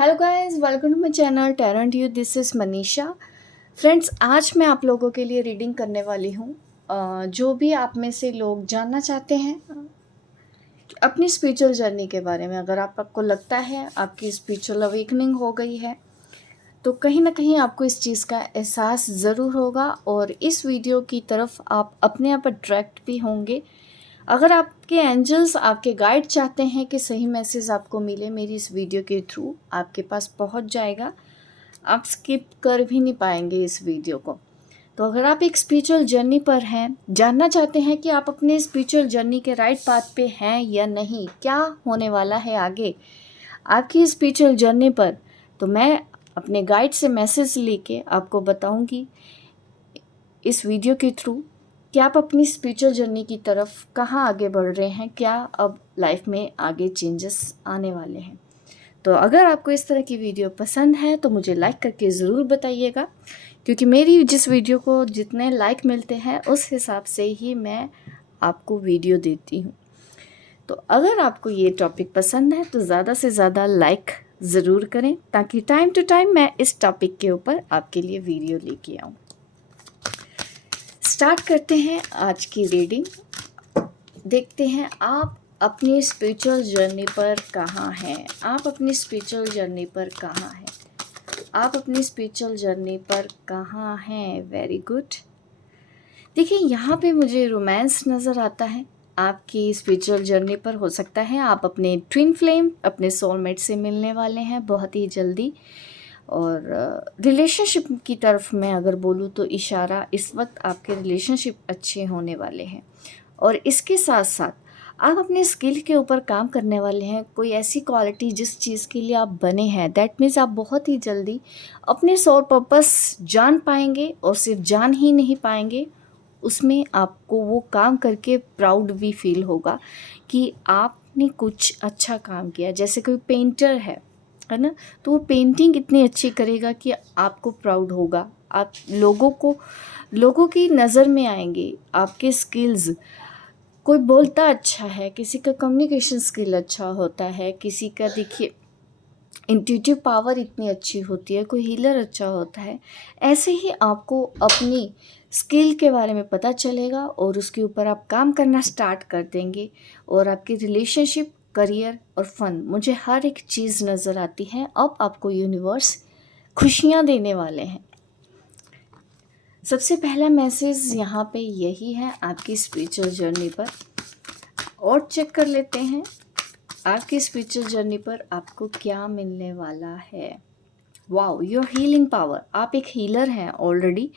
Hello guys, welcome to my channel talent you. This is Manisha. Friends, आज मैं आप लोगों के लिए रीडिंग करने वाली हूँ। जो भी आप में से लोग जानना चाहते हैं अपनी स्पिरिचुअल जर्नी के बारे में, अगर आपको लगता है आपकी स्पिरिचुअल अवेकनिंग हो गई है तो कहीं ना कहीं आपको इस चीज़ का एहसास ज़रूर होगा और इस वीडियो की तरफ आप अपने आप अट्रैक्ट भी होंगे। अगर आपके एंजल्स, आपके गाइड चाहते हैं कि सही मैसेज आपको मिले, मेरी इस वीडियो के थ्रू आपके पास पहुंच जाएगा। आप स्किप कर भी नहीं पाएंगे इस वीडियो को। तो अगर आप एक स्पिरिचुअल जर्नी पर हैं, जानना चाहते हैं कि आप अपने स्पिरिचुअल जर्नी के राइट पाथ पे हैं या नहीं, क्या होने वाला है आगे आपकी स्पिरिचुअल जर्नी पर, तो मैं अपने गाइड से मैसेज लेके आपको बताऊंगी इस वीडियो के थ्रू कि आप अपनी स्पिरिचुअल जर्नी की तरफ कहाँ आगे बढ़ रहे हैं, क्या अब लाइफ में आगे चेंजेस आने वाले हैं। तो अगर आपको इस तरह की वीडियो पसंद है तो मुझे लाइक करके ज़रूर बताइएगा, क्योंकि मेरी जिस वीडियो को जितने लाइक मिलते हैं उस हिसाब से ही मैं आपको वीडियो देती हूँ। तो अगर आपको ये टॉपिक पसंद है तो ज़्यादा से ज़्यादा लाइक ज़रूर करें, ताकि टाइम टू टाइम मैं इस टॉपिक के ऊपर आपके लिए वीडियो लेके आऊँ। स्टार्ट करते हैं आज की रीडिंग। देखते हैं आप अपनी स्पिरिचुअल जर्नी पर कहाँ हैं। आप अपनी स्पिरिचुअल जर्नी पर कहाँ हैं। आप अपनी स्पिरिचुअल जर्नी पर कहाँ हैं। Very good. देखिए, यहाँ पे मुझे रोमांस नज़र आता है। आपकी स्पिरिचुअल जर्नी पर हो सकता है आप अपने ट्विन फ्लेम, अपने सोलमेट से मिलने वाले हैं बहुत ही जल्दी। और रिलेशनशिप की तरफ मैं अगर बोलूँ तो इशारा, इस वक्त आपके रिलेशनशिप अच्छे होने वाले हैं। और इसके साथ साथ आप अपने स्किल के ऊपर काम करने वाले हैं। कोई ऐसी क्वालिटी जिस चीज़ के लिए आप बने हैं, दैट मीन्स आप बहुत ही जल्दी अपने सोल पर्पस जान पाएंगे। और सिर्फ जान ही नहीं पाएंगे, उसमें आपको वो काम करके प्राउड भी फील होगा कि आपने कुछ अच्छा काम किया। जैसे कोई पेंटर है ना, तो वो पेंटिंग इतनी अच्छी करेगा कि आपको प्राउड होगा। आप लोगों की नज़र में आएंगे आपके स्किल्स। कोई बोलता अच्छा है, किसी का कम्युनिकेशन स्किल अच्छा होता है, किसी का देखिए इंट्यूटिव पावर इतनी अच्छी होती है, कोई हीलर अच्छा होता है। ऐसे ही आपको अपनी स्किल के बारे में पता चलेगा और उसके ऊपर आप काम करना स्टार्ट कर देंगे। और आपकी रिलेशनशिप, करियर और फन, मुझे हर एक चीज़ नज़र आती है। अब आपको यूनिवर्स खुशियाँ देने वाले हैं। सबसे पहला मैसेज यहाँ पे यही है आपकी स्पिरिचुअल जर्नी पर। और चेक कर लेते हैं आपकी स्पिरिचुअल जर्नी पर आपको क्या मिलने वाला है। Wow, your healing power. आप एक हीलर हैं ऑलरेडी।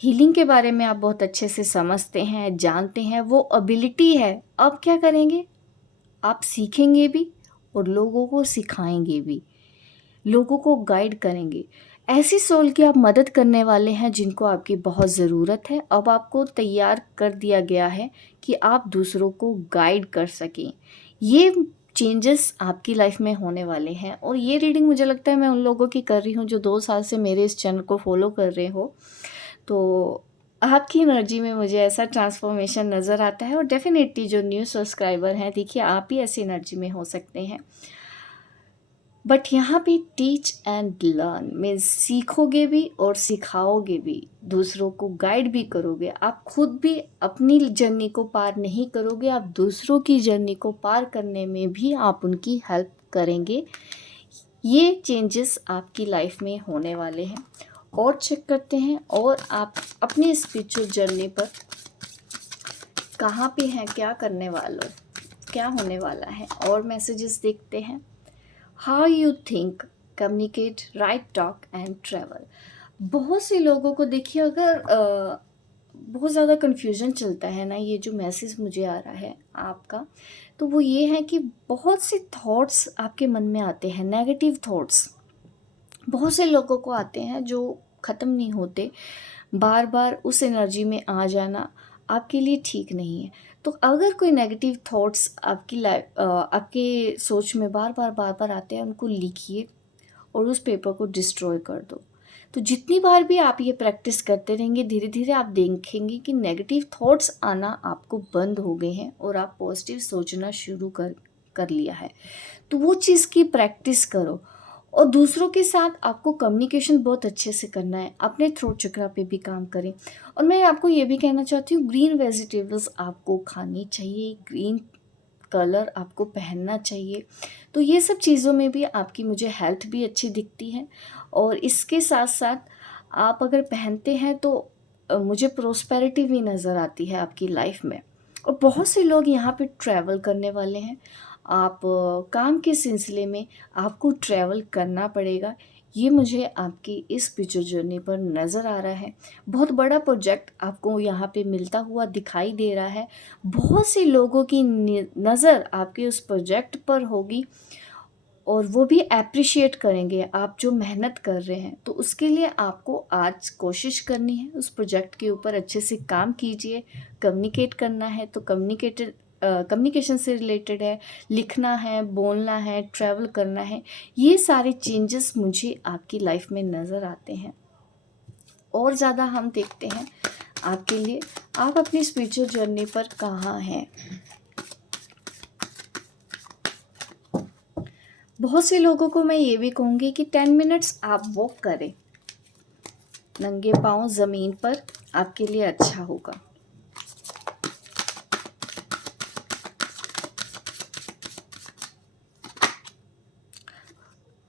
हीलिंग के बारे में आप बहुत अच्छे से समझते हैं, जानते हैं, वो एबिलिटी है। अब क्या करेंगे, आप सीखेंगे भी और लोगों को सिखाएंगे भी, लोगों को गाइड करेंगे। ऐसी सोल की आप मदद करने वाले हैं जिनको आपकी बहुत ज़रूरत है। अब आपको तैयार कर दिया गया है कि आप दूसरों को गाइड कर सकें। ये चेंजेस आपकी लाइफ में होने वाले हैं। और ये रीडिंग मुझे लगता है मैं उन लोगों की कर रही हूँ जो 2 साल से मेरे इस चैनल को फॉलो कर रहे हो। तो आपकी एनर्जी में मुझे ऐसा ट्रांसफॉर्मेशन नज़र आता है। और डेफिनेटली जो न्यू सब्सक्राइबर हैं, देखिए आप भी ऐसी एनर्जी में हो सकते हैं। बट यहाँ पे टीच एंड लर्न मीन्स सीखोगे भी और सिखाओगे भी, दूसरों को गाइड भी करोगे। आप खुद भी अपनी जर्नी को पार नहीं करोगे, आप दूसरों की जर्नी को पार करने में भी आप उनकी हेल्प करेंगे। ये चेंजेस आपकी लाइफ में होने वाले हैं। और चेक करते हैं और आप अपनी स्पिरिचुअल जर्नी पर कहाँ पे हैं, क्या करने वालों, क्या होने वाला है। और मैसेजेस देखते हैं। How you think, communicate, right, talk and travel. बहुत से लोगों को देखिए, अगर बहुत ज़्यादा कन्फ्यूजन चलता है ना, ये जो मैसेज मुझे आ रहा है आपका, तो वो ये है कि बहुत से थॉट्स आपके मन में आते हैं, नेगेटिव थॉट्स बहुत से लोगों को आते हैं जो ख़त्म नहीं होते। बार बार उस एनर्जी में आ जाना आपके लिए ठीक नहीं है। तो अगर कोई नेगेटिव थॉट्स आपकी लाइफ, आपके सोच में बार बार आते हैं, उनको लिखिए और उस पेपर को डिस्ट्रॉय कर दो। तो जितनी बार भी आप ये प्रैक्टिस करते रहेंगे, धीरे धीरे आप देखेंगे कि नेगेटिव थॉट्स आना आपको बंद हो गए हैं और आप पॉजिटिव सोचना शुरू कर लिया है। तो वो चीज़ की प्रैक्टिस करो। और दूसरों के साथ आपको कम्युनिकेशन बहुत अच्छे से करना है। अपने थ्रोट चक्रा पे भी काम करें। और मैं आपको ये भी कहना चाहती हूँ, ग्रीन वेजिटेबल्स आपको खानी चाहिए, ग्रीन कलर आपको पहनना चाहिए। तो ये सब चीज़ों में भी आपकी मुझे हेल्थ भी अच्छी दिखती है। और इसके साथ साथ आप अगर पहनते हैं तो मुझे प्रोस्पेरिटी भी नज़र आती है आपकी लाइफ में। और बहुत से लोग यहाँ पे ट्रैवल करने वाले हैं। आप काम के सिलसिले में आपको ट्रैवल करना पड़ेगा। ये मुझे आपकी इस स्पिरिचुअल जर्नी पर नज़र आ रहा है। बहुत बड़ा प्रोजेक्ट आपको यहाँ पे मिलता हुआ दिखाई दे रहा है। बहुत से लोगों की नज़र आपके उस प्रोजेक्ट पर होगी और वो भी एप्रिशिएट करेंगे आप जो मेहनत कर रहे हैं। तो उसके लिए आपको आज कोशिश करनी है, उस प्रोजेक्ट के ऊपर अच्छे से काम कीजिए। कम्युनिकेट करना है तो कम्युनिकेशन से रिलेटेड है, लिखना है, बोलना है, ट्रैवल करना है। ये सारे चेंजेस मुझे आपकी लाइफ में नज़र आते हैं। और ज़्यादा हम देखते हैं आपके लिए, आप अपनी स्पिरिचुअल जर्नी पर कहाँ हैं। बहुत से लोगों को मैं ये भी कहूँगी कि 10 मिनट्स आप वॉक करें नंगे पाँव ज़मीन पर, आपके लिए अच्छा होगा।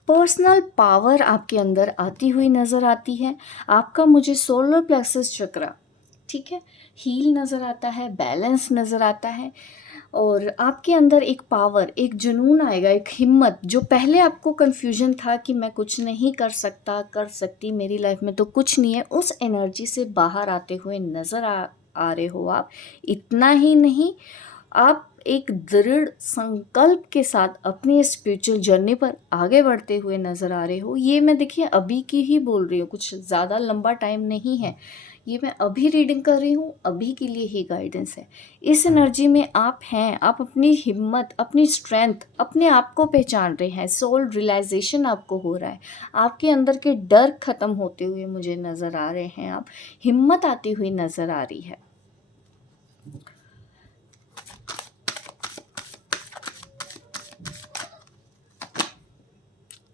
पर्सनल पावर आपके अंदर आती हुई नज़र आती है। आपका मुझे सोलर प्लेक्सस चक्रा, ठीक है, हील नज़र आता है, बैलेंस नज़र आता है। और आपके अंदर एक पावर, एक जुनून आएगा, एक हिम्मत। जो पहले आपको कन्फ्यूजन था कि मैं कुछ नहीं कर सकता, कर सकती, मेरी लाइफ में तो कुछ नहीं है, उस एनर्जी से बाहर आते हुए नज़र आ रहे हो आप। इतना ही नहीं, आप एक दृढ़ संकल्प के साथ अपनी स्पिरिचुअल जर्नी पर आगे बढ़ते हुए नज़र आ रहे हो। ये मैं देखिए अभी की ही बोल रही हूँ, कुछ ज़्यादा लंबा टाइम नहीं है। ये मैं अभी रीडिंग कर रही हूँ, अभी के लिए ही गाइडेंस है। इस एनर्जी में आप हैं, आप अपनी हिम्मत, अपनी स्ट्रेंथ, अपने आप को पहचान रहे हैं। सोल रियलाइजेशन आपको हो रहा है, आपके अंदर के डर खत्म होते हुए मुझे नज़र आ रहे हैं। आप हिम्मत आती हुई नज़र आ रही है।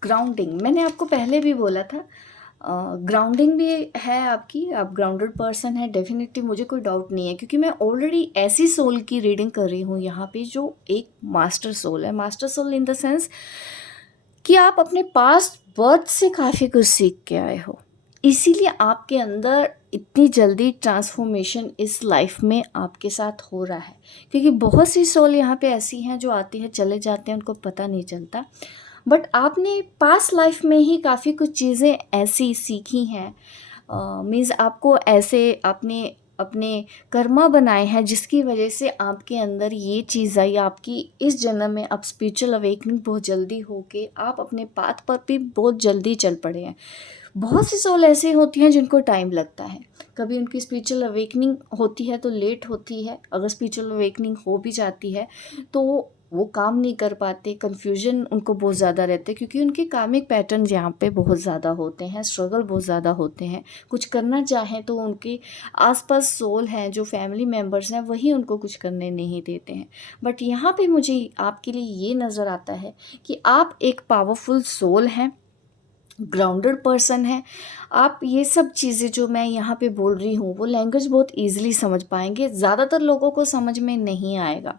ग्राउंडिंग, मैंने आपको पहले भी बोला था, ग्राउंडिंग भी है आपकी, आप ग्राउंडेड पर्सन है डेफिनेटली, मुझे कोई डाउट नहीं है। क्योंकि मैं ऑलरेडी ऐसी सोल की रीडिंग कर रही हूँ यहाँ पे जो एक मास्टर सोल है। Master soul in the sense कि आप अपने पास्ट बर्थ से काफ़ी कुछ सीख के आए हो, इसीलिए आपके अंदर इतनी जल्दी ट्रांसफॉर्मेशन इस लाइफ में आपके साथ हो रहा है। क्योंकि बहुत सी सोल यहाँ पे ऐसी हैं जो आती हैं चले जाते हैं, उनको पता नहीं चलता। बट आपने पास्ट लाइफ में ही काफ़ी कुछ चीज़ें ऐसी सीखी हैं, मीन्स आपको ऐसे आपने अपने कर्मा बनाए हैं जिसकी वजह से आपके अंदर ये चीज़ आई। आपकी इस जन्म में अब स्पिरिचुअल अवेकनिंग बहुत जल्दी होके आप अपने पाथ पर भी बहुत जल्दी चल पड़े हैं। बहुत सी सोल ऐसी होती हैं जिनको टाइम लगता है, कभी उनकी स्पिरिचुअल अवेकनिंग होती है तो लेट होती है, अगर स्पिरिचुअल अवेकनिंग हो भी जाती है तो वो काम नहीं कर पाते, कन्फ्यूजन उनको बहुत ज़्यादा रहते हैं क्योंकि उनके कामिक पैटर्न यहाँ पे बहुत ज़्यादा होते हैं, स्ट्रगल बहुत ज़्यादा होते हैं। कुछ करना चाहें तो उनके आसपास सोल हैं, जो फैमिली मेम्बर्स हैं, वही उनको कुछ करने नहीं देते हैं। बट यहाँ पे मुझे आपके लिए ये नज़र आता है कि आप एक पावरफुल सोल हैं, ग्राउंडेड पर्सन है। आप ये सब चीज़ें जो मैं यहाँ पे बोल रही हूँ वो लैंग्वेज बहुत ईजिली समझ पाएंगे। ज़्यादातर लोगों को समझ में नहीं आएगा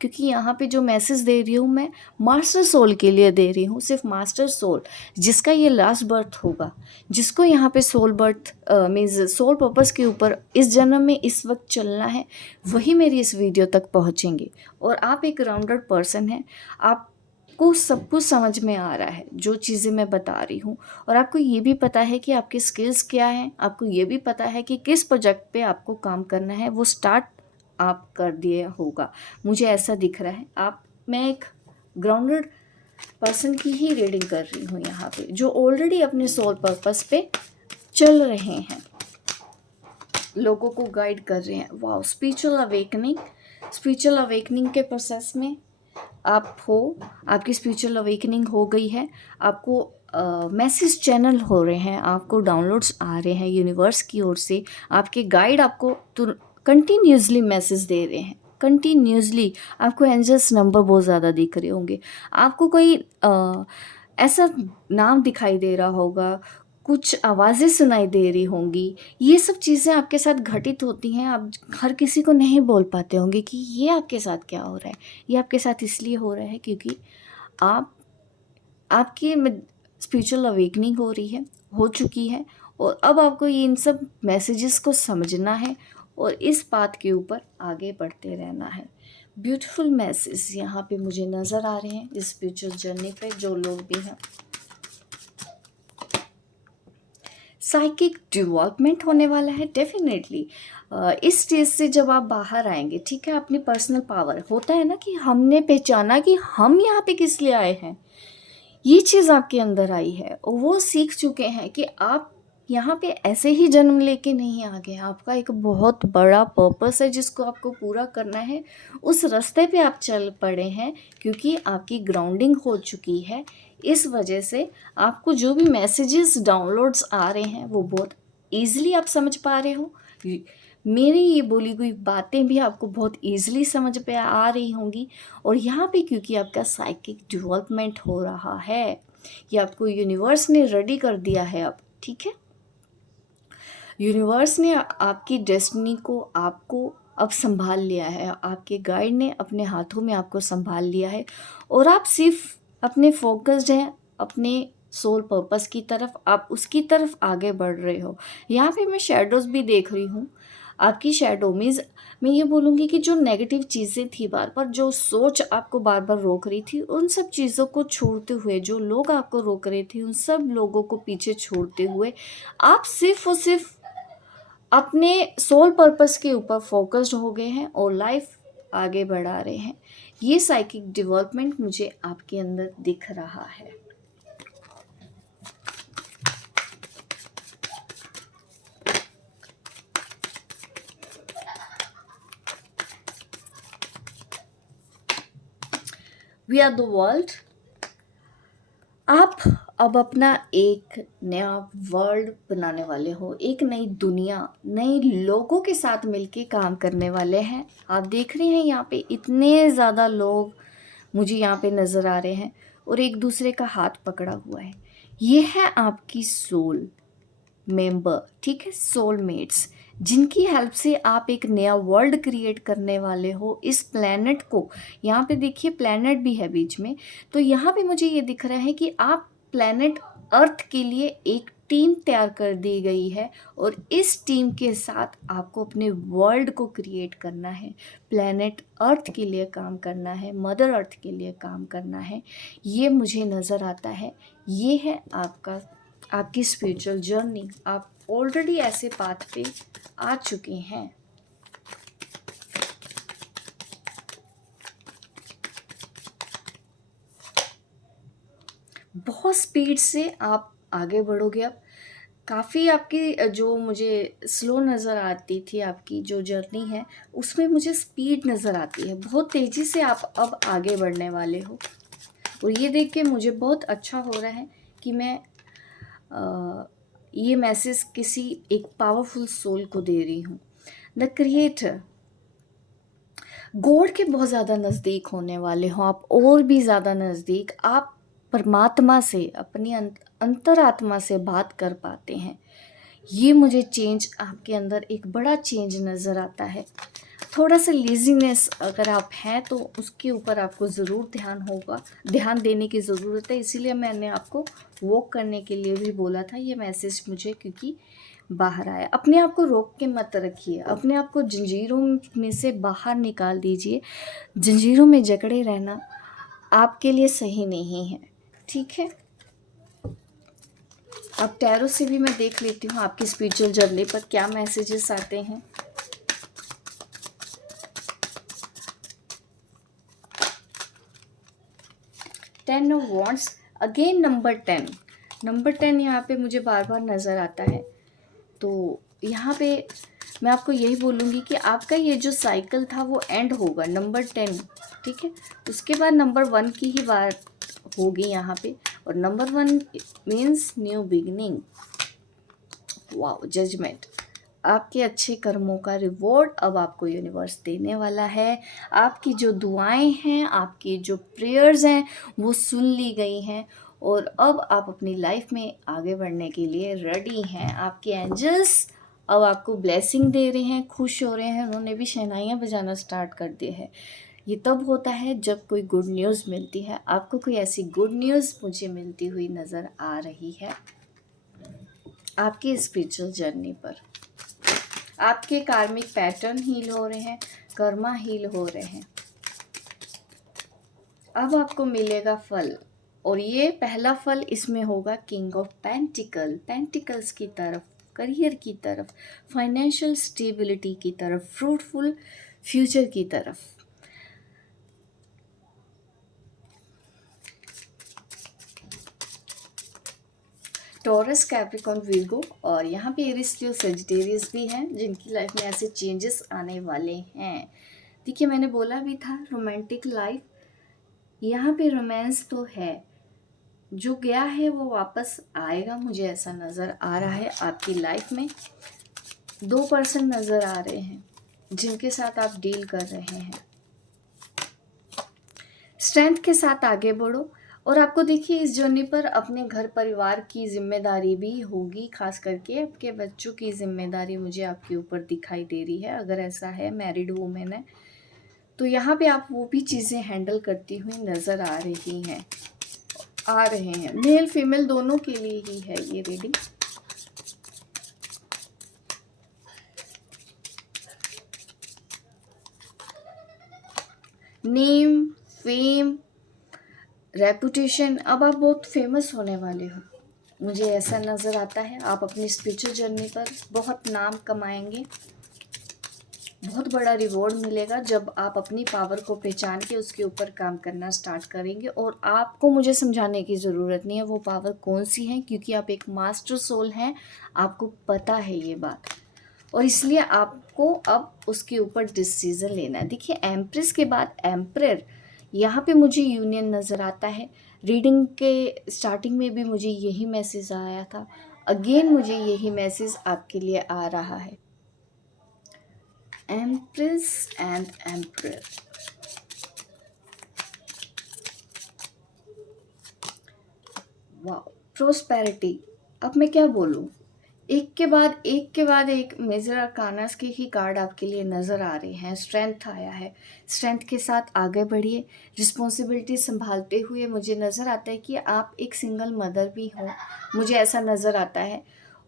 क्योंकि यहाँ पे जो मैसेज दे रही हूँ मैं मास्टर सोल के लिए दे रही हूँ। सिर्फ मास्टर सोल जिसका ये लास्ट बर्थ होगा, जिसको यहाँ पे soul birth means soul purpose के ऊपर इस जन्म में इस वक्त चलना है, वही मेरी इस वीडियो तक पहुँचेंगे। और आप एक ग्राउंडेड पर्सन हैं, आप को सब कुछ समझ में आ रहा है जो चीज़ें मैं बता रही हूँ। और आपको ये भी पता है कि आपकी स्किल्स क्या हैं, आपको ये भी पता है कि किस प्रोजेक्ट पे आपको काम करना है, वो स्टार्ट आप कर दिए होगा, मुझे ऐसा दिख रहा है। मैं एक ग्राउंडेड पर्सन की ही रीडिंग कर रही हूँ यहाँ पे, जो ऑलरेडी अपने सोल पर्पस पे चल रहे हैं, लोगों को गाइड कर रहे हैं। वाओ, स्पिरिचुअल अवेकनिंग के प्रोसेस में आप हो, आपकी स्पिरिचुअल अवेकनिंग हो गई है, आपको मैसेज चैनल हो रहे हैं, आपको डाउनलोड्स आ रहे हैं यूनिवर्स की ओर से, आपके गाइड आपको कंटिन्यूसली मैसेज दे रहे हैं, कंटिन्यूसली। आपको एंजल्स नंबर बहुत ज़्यादा दिख रहे होंगे, आपको कोई ऐसा नाम दिखाई दे रहा होगा, कुछ आवाज़ें सुनाई दे रही होंगी। ये सब चीज़ें आपके साथ घटित होती हैं, आप हर किसी को नहीं बोल पाते होंगे कि ये आपके साथ क्या हो रहा है। ये आपके साथ इसलिए हो रहा है क्योंकि आप आपकी स्पिरिचुअल अवेकनिंग हो रही है, हो चुकी है, और अब आपको ये इन सब मैसेजेस को समझना है और इस बात के ऊपर आगे बढ़ते रहना है। ब्यूटीफुल मैसेज यहाँ पे मुझे नज़र आ रहे हैं इस स्पिरिचुअल जर्नी पे जो लोग भी हैं। साइकिक डेवलपमेंट होने वाला है डेफिनेटली। इस स्टेज से जब आप बाहर आएंगे, ठीक है, अपनी पर्सनल पावर होता है ना कि हमने पहचाना कि हम यहाँ पे किस लिए आए हैं, ये चीज़ आपके अंदर आई है और वो सीख चुके हैं कि आप यहाँ पे ऐसे ही जन्म लेके नहीं आ गए, आपका एक बहुत बड़ा पर्पस है जिसको आपको पूरा करना है। उस रास्ते पे आप चल पड़े हैं क्योंकि आपकी ग्राउंडिंग हो चुकी है। इस वजह से आपको जो भी मैसेजेस डाउनलोड्स आ रहे हैं वो बहुत ईजिली आप समझ पा रहे हो। मेरी ये बोली हुई बातें भी आपको बहुत ईजिली समझ पे आ रही होंगी। और यहाँ पे क्योंकि आपका साइकिक डेवलपमेंट हो रहा है, ये आपको यूनिवर्स ने रेडी कर दिया है अब, ठीक है। यूनिवर्स ने आपकी डेस्टिनी को आपको अब संभाल लिया है, आपके गाइड ने अपने हाथों में आपको संभाल लिया है और आप सिर्फ अपने फोकस्ड हैं अपने सोल पर्पस की तरफ, आप उसकी तरफ आगे बढ़ रहे हो। यहाँ पे मैं शेडोज़ भी देख रही हूँ आपकी शैडो मीन्स, मैं ये बोलूँगी कि जो नेगेटिव चीज़ें थी बार बार, जो सोच आपको बार बार रोक रही थी, उन सब चीज़ों को छोड़ते हुए, जो लोग आपको रोक रहे थे उन सब लोगों को पीछे छोड़ते हुए आप सिर्फ और सिर्फ अपने सोल पर्पस के ऊपर फोकस्ड हो गए हैं और लाइफ आगे बढ़ा रहे हैं। ये साइकिक डेवलपमेंट मुझे आपके अंदर दिख रहा है। We are the world. आप अब अपना एक नया वर्ल्ड बनाने वाले हो, एक नई दुनिया, नए लोगों के साथ मिलके काम करने वाले हैं। आप देख रहे हैं यहाँ पे इतने ज़्यादा लोग मुझे यहाँ पे नज़र आ रहे हैं और एक दूसरे का हाथ पकड़ा हुआ है। ये है आपकी सोल मेंबर, ठीक है, सोलमेट्स, जिनकी हेल्प से आप एक नया वर्ल्ड क्रिएट करने वाले हो इस प्लेनेट को। यहाँ पे देखिए प्लेनेट भी है बीच में, तो यहाँ पे मुझे ये दिख रहा है कि आप प्लेनेट अर्थ के लिए एक टीम तैयार कर दी गई है और इस टीम के साथ आपको अपने वर्ल्ड को क्रिएट करना है, प्लेनेट अर्थ के लिए काम करना है, मदर अर्थ के लिए काम करना है। ये मुझे नज़र आता है। ये है आपकी स्पिरिचुअल जर्नी। आप ऑलरेडी ऐसे पाथ पे आ चुके हैं। बहुत स्पीड से आप आगे बढ़ोगे। अब काफ़ी आपकी जो मुझे स्लो नज़र आती थी, आपकी जो जर्नी है उसमें मुझे स्पीड नज़र आती है। बहुत तेज़ी से आप अब आगे बढ़ने वाले हो और ये देख के मुझे बहुत अच्छा हो रहा है कि मैं ये मैसेज किसी एक पावरफुल सोल को दे रही हूँ। द क्रिएटर, गॉड के बहुत ज़्यादा नज़दीक होने वाले हो आप, और भी ज़्यादा नज़दीक। आप परमात्मा से, अपनी अंतरात्मा से बात कर पाते हैं। ये मुझे चेंज आपके अंदर एक बड़ा चेंज नज़र आता है। थोड़ा सा लेज़ीनेस अगर आप हैं तो उसके ऊपर आपको ज़रूर ध्यान देने की ज़रूरत है। इसीलिए मैंने आपको वॉक करने के लिए भी बोला था। ये मैसेज मुझे क्योंकि बाहर आया। अपने आप को रोक के मत रखिए, अपने आप को जंजीरों में से बाहर निकाल दीजिए। जंजीरों में जकड़े रहना आपके लिए सही नहीं है, ठीक है। अब टैरो से भी मैं देख लेती हूँ आपकी स्पिरिचुअल जर्नी पर क्या मैसेजेस आते हैं। Ten of wands, again number 10। Number 10 यहाँ पे मुझे बार बार नज़र आता है। तो यहाँ पे मैं आपको यही बोलूँगी कि आपका ये जो साइकिल था वो एंड होगा नंबर 10, ठीक है। उसके बाद नंबर 1 की ही बात होगी यहाँ पे, और number 1 means new beginning. Wow, judgment. आपके अच्छे कर्मों का रिवॉर्ड अब आपको यूनिवर्स देने वाला है। आपकी जो दुआएं हैं, आपकी जो प्रेयर्स हैं वो सुन ली गई हैं और अब आप अपनी लाइफ में आगे बढ़ने के लिए रेडी हैं। आपके एंजल्स अब आपको ब्लेसिंग दे रहे हैं, खुश हो रहे हैं, उन्होंने भी शहनाइयाँ बजाना स्टार्ट कर दिए हैं। ये तब होता है जब कोई गुड न्यूज़ मिलती है। आपको कोई ऐसी गुड न्यूज़ मुझे मिलती हुई नज़र आ रही है आपकी स्पिरिचुअल जर्नी पर। आपके कार्मिक पैटर्न हील हो रहे हैं, कर्मा हील हो रहे हैं। अब आपको मिलेगा फल, और ये पहला फल इसमें होगा किंग ऑफ पेंटिकल्स की तरफ, करियर की तरफ, फाइनेंशियल स्टेबिलिटी की तरफ, फ्रूटफुल फ्यूचर की तरफ। टॉरस, कैप्रिकॉर्न, वीर्गो, और यहाँ पे एरिस, लियो, सेजिटेरियस भी हैं जिनकी लाइफ में ऐसे चेंजेस आने वाले हैं। देखिए, मैंने बोला भी था रोमांटिक लाइफ, यहाँ पे रोमांस तो है, जो गया है वो वापस आएगा। मुझे ऐसा नज़र आ रहा है आपकी लाइफ में 2 पर्सन नज़र आ रहे हैं जिनके साथ आप डील कर रहे हैं। स्ट्रेंथ के साथ आगे बढ़ो, और आपको देखिए इस जर्नी पर अपने घर परिवार की जिम्मेदारी भी होगी, खास करके आपके बच्चों की जिम्मेदारी मुझे आपके ऊपर दिखाई दे रही है। अगर ऐसा है, मैरिड वूमेन है, तो यहाँ पे आप वो भी चीज़ें हैंडल करती हुई नज़र आ रही हैं, आ रहे हैं। मेल फीमेल दोनों के लिए ही है ये रीडिंग। नेम, फेम, रेपुटेशन, अब आप बहुत फेमस होने वाले हो, मुझे ऐसा नज़र आता है। आप अपनी स्पिरिचुअल जर्नी पर बहुत नाम कमाएंगे, बहुत बड़ा रिवॉर्ड मिलेगा जब आप अपनी पावर को पहचान के उसके ऊपर काम करना स्टार्ट करेंगे। और आपको मुझे समझाने की ज़रूरत नहीं है वो पावर कौन सी है, क्योंकि आप एक मास्टर सोल हैं, आपको पता है ये बात, और इसलिए आपको अब उसके ऊपर डिसीज़न लेना है। देखिए, एम्प्रेस के बाद एम्परर, यहाँ पे मुझे यूनियन नज़र आता है। रीडिंग के स्टार्टिंग में भी मुझे यही मैसेज आया था, अगेन मुझे यही मैसेज आपके लिए आ रहा है। एम्प्रेस एंड एम्परर, वाह, प्रोस्पेरिटी। अब मैं क्या बोलूँ, एक के बाद एक मेजर अरकानास के ही कार्ड आपके लिए नज़र आ रहे हैं। स्ट्रेंथ आया है, स्ट्रेंथ के साथ आगे बढ़िए। रिस्पॉन्सिबिलिटी संभालते हुए मुझे नज़र आता है कि आप एक सिंगल मदर भी हो, मुझे ऐसा नज़र आता है।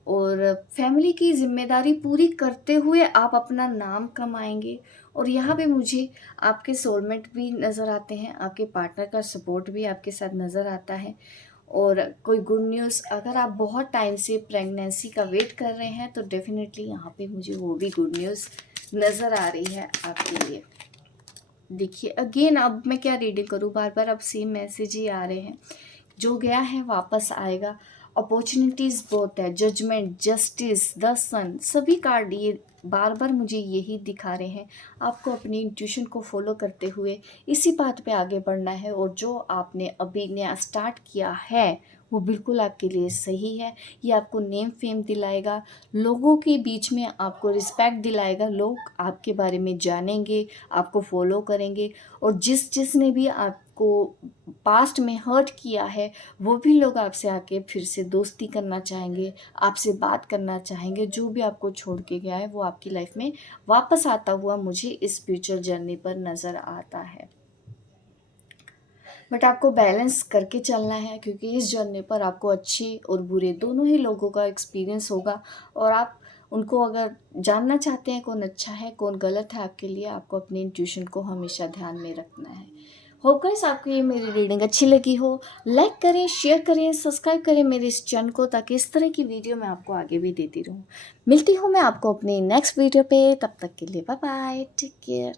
और फैमिली की जिम्मेदारी पूरी करते हुए आप अपना नाम कमाएंगे। और यहाँ पे मुझे आपके सोलमेट भी नज़र आते हैं, आपके पार्टनर का सपोर्ट भी आपके साथ नज़र आता है। और कोई गुड न्यूज़, अगर आप बहुत टाइम से प्रेगनेंसी का वेट कर रहे हैं तो डेफिनेटली यहाँ पे मुझे वो भी गुड न्यूज़ नज़र आ रही है आपके लिए। देखिए, अगेन अब मैं क्या रीडिंग करूँ, बार बार अब सेम मैसेज ही आ रहे हैं। जो गया है वापस आएगा, अपॉर्चुनिटीज़ बहुत है, जजमेंट, जस्टिस, द सन, सभी कार्ड ये बार बार मुझे यही दिखा रहे हैं। आपको अपनी इंट्यूशन को फॉलो करते हुए इसी बात पे आगे बढ़ना है, और जो आपने अभी नया स्टार्ट किया है वो बिल्कुल आपके लिए सही है। ये आपको नेम फेम दिलाएगा, लोगों के बीच में आपको रिस्पेक्ट दिलाएगा, लोग आपके बारे में जानेंगे, आपको फॉलो करेंगे। और जिसने भी आपको पास्ट में हर्ट किया है वो भी लोग आपसे आके फिर से दोस्ती करना चाहेंगे, आपसे बात करना चाहेंगे। जो भी आपको छोड़ के गया है वो आपकी लाइफ में वापस आता हुआ मुझे इस स्पिरिचुअल जर्नी पर नज़र आता है। बट आपको बैलेंस करके चलना है, क्योंकि इस जर्नी पर आपको अच्छे और बुरे दोनों ही लोगों का एक्सपीरियंस होगा, और आप उनको अगर जानना चाहते हैं कौन अच्छा है कौन गलत है आपके लिए, आपको अपनी इंट्यूशन को हमेशा ध्यान में रखना है। होप गाइस आपको ये मेरी रीडिंग अच्छी लगी हो, लाइक करें, शेयर करें, सब्सक्राइब करें मेरे इस चैनल को, ताकि इस तरह की वीडियो मैं आपको आगे भी देती रहूँ। मिलती हूँ मैं आपको अपनी नेक्स्ट वीडियो पे, तब तक के लिए बाय बाय, टेक केयर।